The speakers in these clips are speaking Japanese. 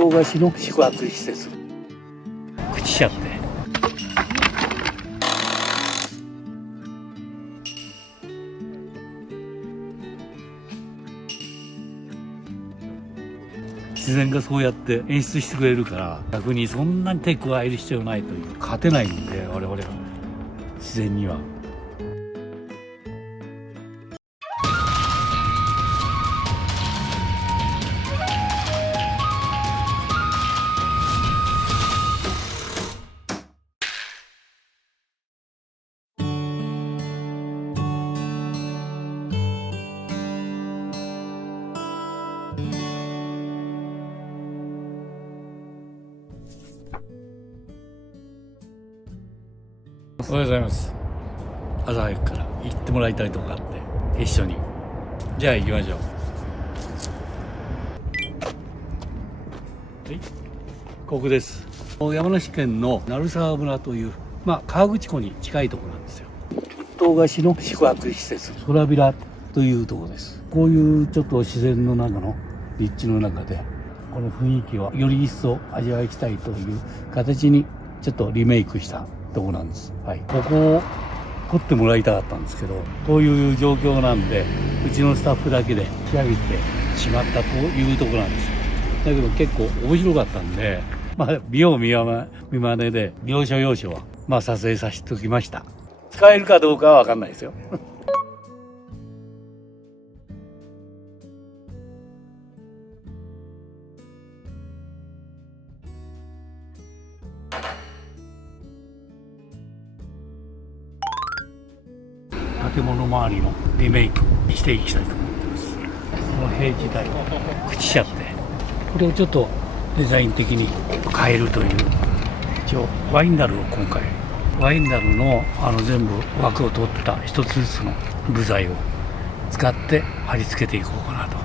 唐菓子の宿泊施設。口社って自然がそうやって演出してくれるから、逆にそんなに手加える必要ないという、勝てないんで我々は自然には。おはようございます。朝早くから行ってもらいたいとこがあって一緒に。じゃあ行きましょう。はい、ここです。山梨県の鳴沢村という、河口湖に近いところなんですよ。唐菓子の宿泊施設、空ビラというところです。こういうちょっと自然の中の立地の中で、この雰囲気をより一層味わいたいという形にちょっとリメイクしたところなんです。はい、ここを凝ってもらいたかったんですけど、こういう状況なんでうちのスタッフだけで仕上げてしまったというところなんです。だけど結構面白かったんで、見よう見まねで要所要所は撮影させておきました。使えるかどうかは分かんないですよ。建物周りのリメイクしていきたいと思ってます。この平時代口社ってこれをちょっとデザイン的に変えるという、一応ワインダルを今回ワインダルの全部枠を取った一つずつの部材を使って貼り付けていこうかなと。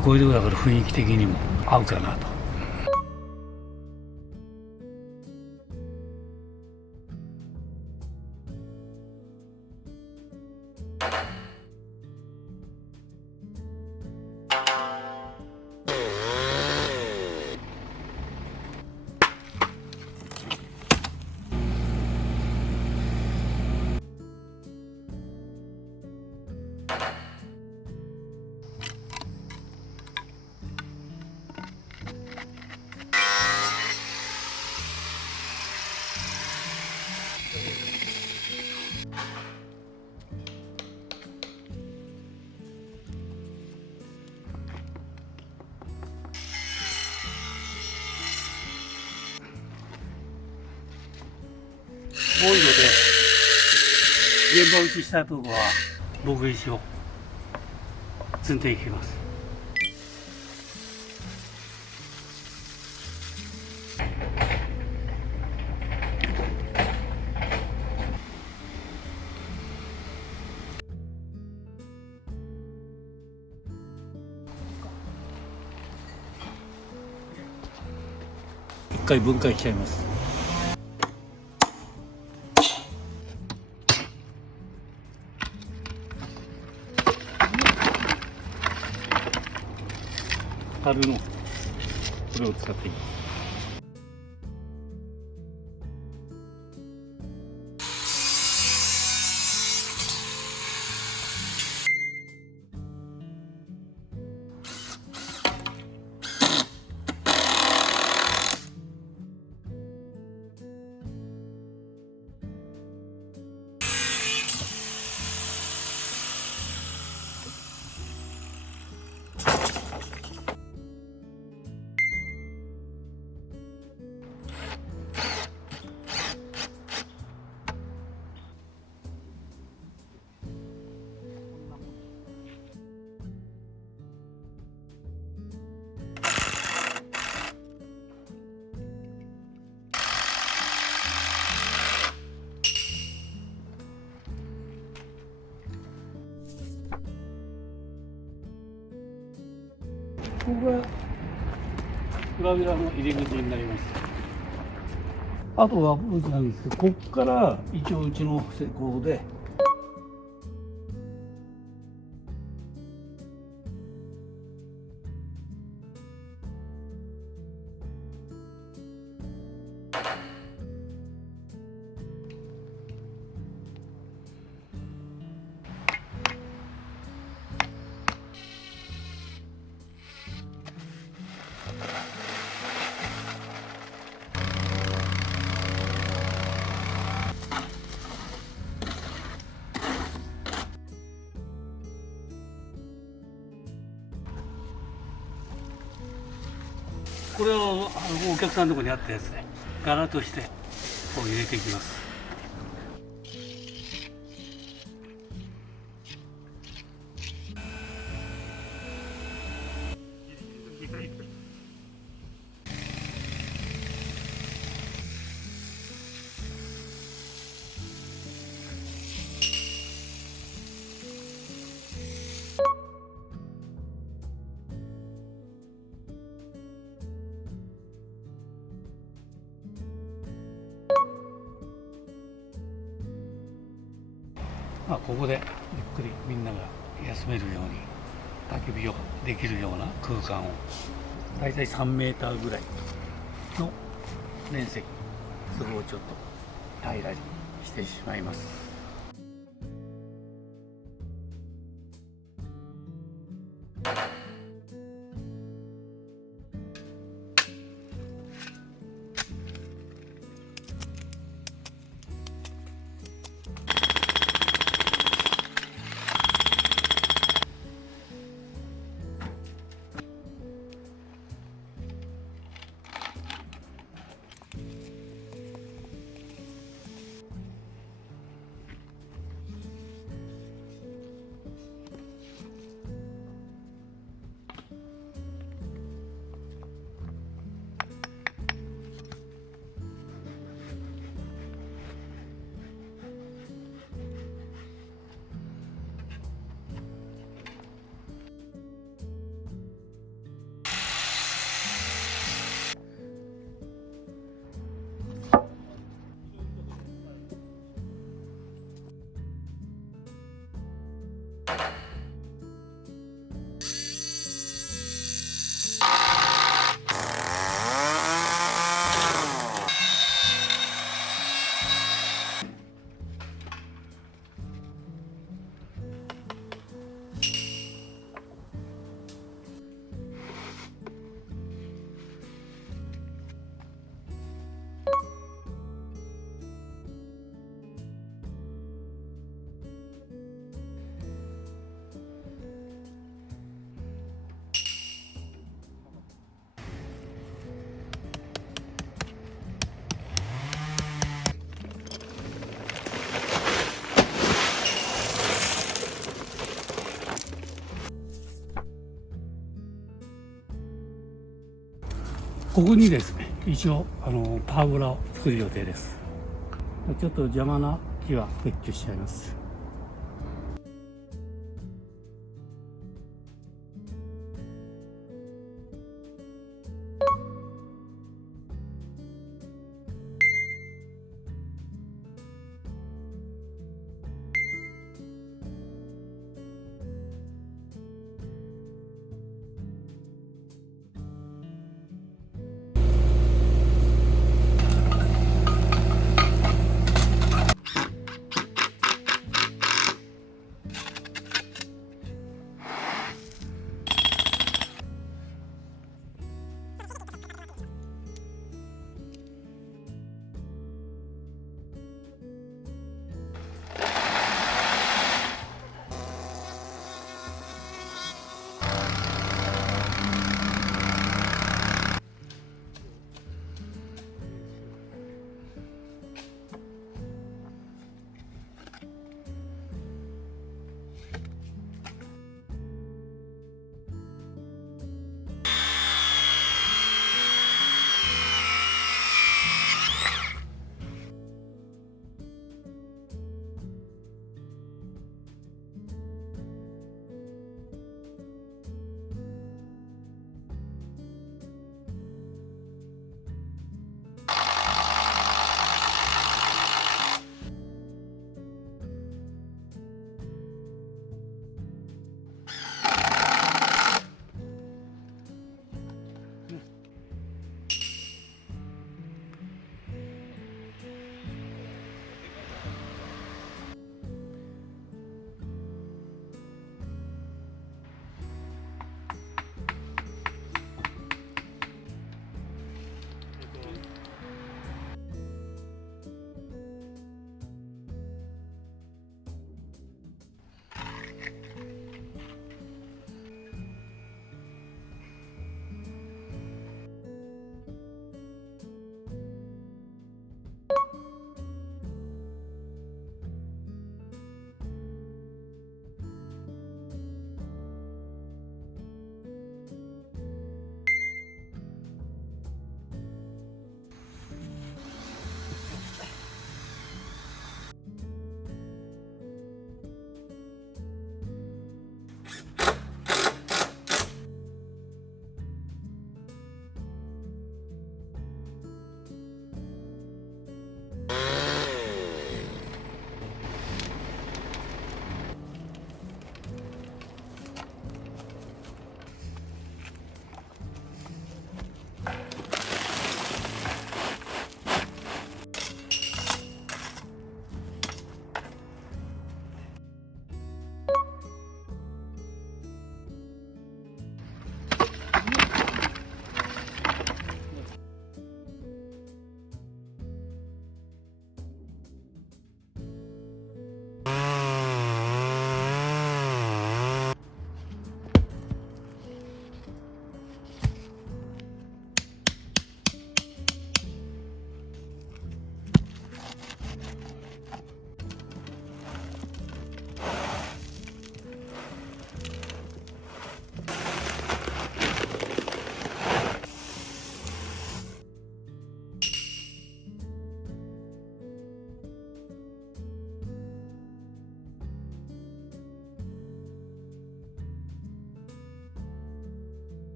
こういうところだから雰囲気的にも合うかなと。多いので現場打ちしたところは僕石を積んでいきます。一回分解しちゃいます。樽のこれを使っています。ここが裏ビラの入り口になります。あとはなんですけど、ここから一応うちの施工でこれはお客さんのところにあったやつで柄としてこう入れていきます。ここでゆっくりみんなが休めるように焚き火をできるような空間をだいたい3メーターぐらいの面積、そこをちょっと平らにしてしまいます。ここにですね、一応パーゴラを作る予定です。ちょっと邪魔な木は撤去しちゃいます。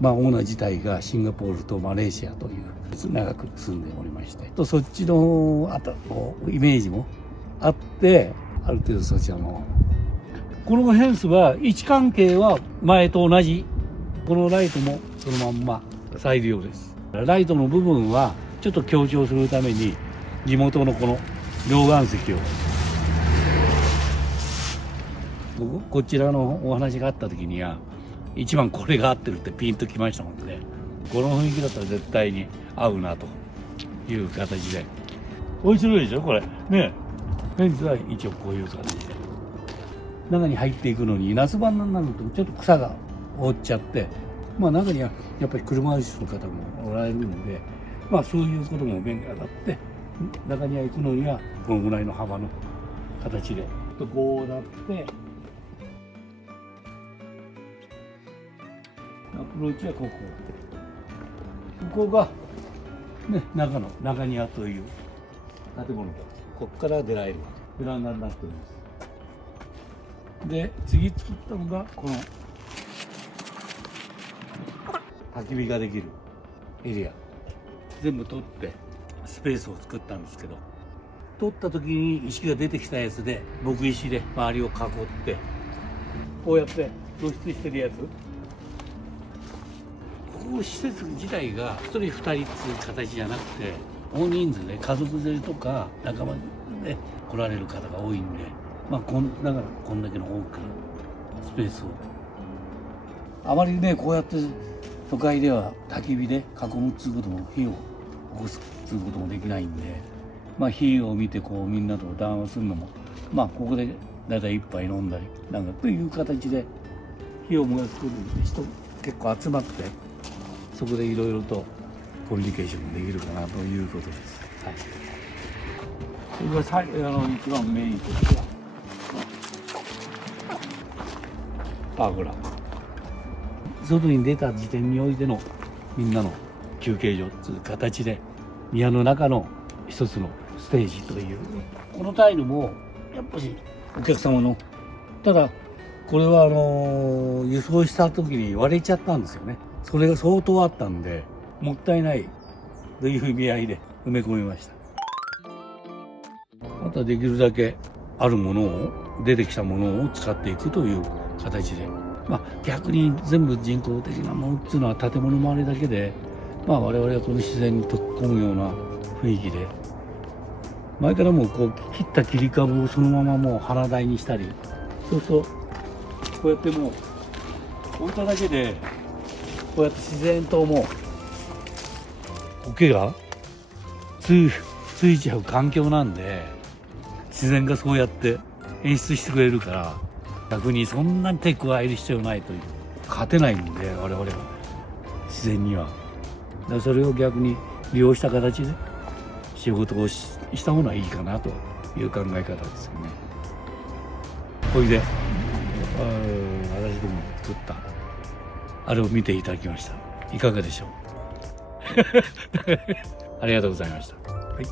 まあ、オーナー自体がシンガポールとマレーシアという長く住んでおりまして、そっちのイメージもあって、ある程度そちらのこのフェンスは位置関係は前と同じ。このライトもそのまんま再利用です。ライトの部分はちょっと強調するために地元のこの両岩石を、こちらのお話があった時には一番これが合ってるってピンときましたもんで、この雰囲気だったら絶対に合うなという形で。面白いでしょこれね。フェンスは一応こういう形で中に入っていくのに、夏場になるとちょっと草が覆っちゃって、まあ中にはやっぱり車椅子の方もおられるんで、まあそういうことも便利があって、中には行くのにはこのぐらいの幅の形でこうなって、アプローチはここがね、中庭という建物、ここから出られるベランダになっております。で、次作ったのがこの焚き火ができるエリア、全部取ってスペースを作ったんですけど、取った時に石が出てきたやつで木石で周りを囲って、こうやって露出してるやつ、ここ施設自体が1人2人っていう形じゃなくて、大人数で家族連れとか仲間で来られる方が多いんで、まあだからこんだけの大きなスペースを、あまりねこうやって都会では焚き火で囲むっつうことも、火を起こすっつうこともできないんで、まあ火を見てこうみんなと談話するのも、まあここでだいたい一杯飲んだりなんかという形で火を燃やすことで人結構集まって、そこでいろいろとコミュニケーションできるかなということです。はい、それが一番メインとしてはパーゴラ、外に出た時点においてのみんなの休憩所という形で、宮の中の一つのステージという。このタイルもやっぱりお客様の、ただこれは輸送した時に割れちゃったんですよね。それが相当あったんで、もったいないという意味合いで埋め込みました。あとはできるだけあるものを、出てきたものを使っていくという形で、まあ逆に全部人工的なものっていうのは建物周りだけで、まあ我々はこの自然に溶け込むような雰囲気で、前からもうこう切った切り株をそのままもう花台にしたり、そうするとこうやってもう置いただけで、こうやって自然ともう苔がついちゃう環境なんで、自然がそうやって演出してくれるから、逆にそんなに手加える必要ないという、勝てないんで我々は自然には。だからそれを逆に利用した形で仕事をした方がいいかなという考え方ですよね。これで私ども作ったあれを見ていただきました。いかがでしょう。ありがとうございました。はい。